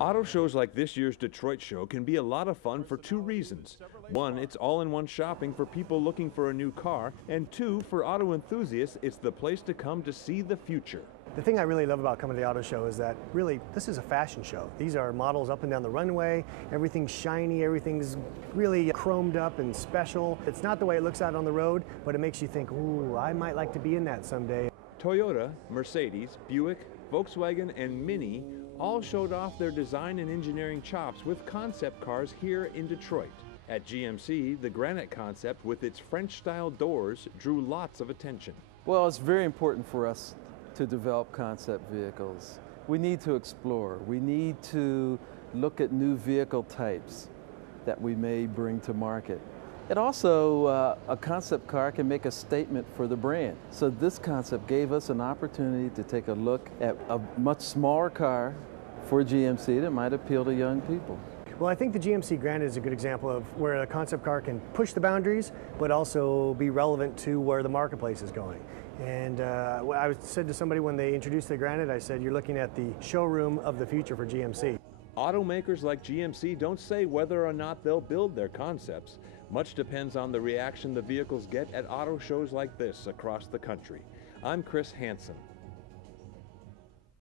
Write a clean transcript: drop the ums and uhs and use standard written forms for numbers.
Auto shows like this year's Detroit show can be a lot of fun for two reasons. One, it's all-in-one shopping for people looking for a new car, and two, for auto enthusiasts, it's the place to come to see the future. The thing I really love about coming to the auto show is that really this is a fashion show. These are models up and down the runway, everything's shiny, everything's really chromed up and special. It's not the way it looks out on the road, but it makes you think, ooh, I might like to be in that someday. Toyota, Mercedes, Buick, Volkswagen, and Mini all showed off their design and engineering chops with concept cars here in Detroit. At GMC, the Granite concept with its French-style doors drew lots of attention. Well, it's very important for us to develop concept vehicles. We need to explore. We need to look at new vehicle types that we may bring to market. It also, a concept car can make a statement for the brand. So this concept gave us an opportunity to take a look at a much smaller car for GMC that might appeal to young people. Well, I think the GMC Granite is a good example of where a concept car can push the boundaries, but also be relevant to where the marketplace is going. And I said to somebody when they introduced the Granite, I said, you're looking at the showroom of the future for GMC. Automakers like GMC don't say whether or not they'll build their concepts. Much depends on the reaction the vehicles get at auto shows like this across the country. I'm Chris Hansen.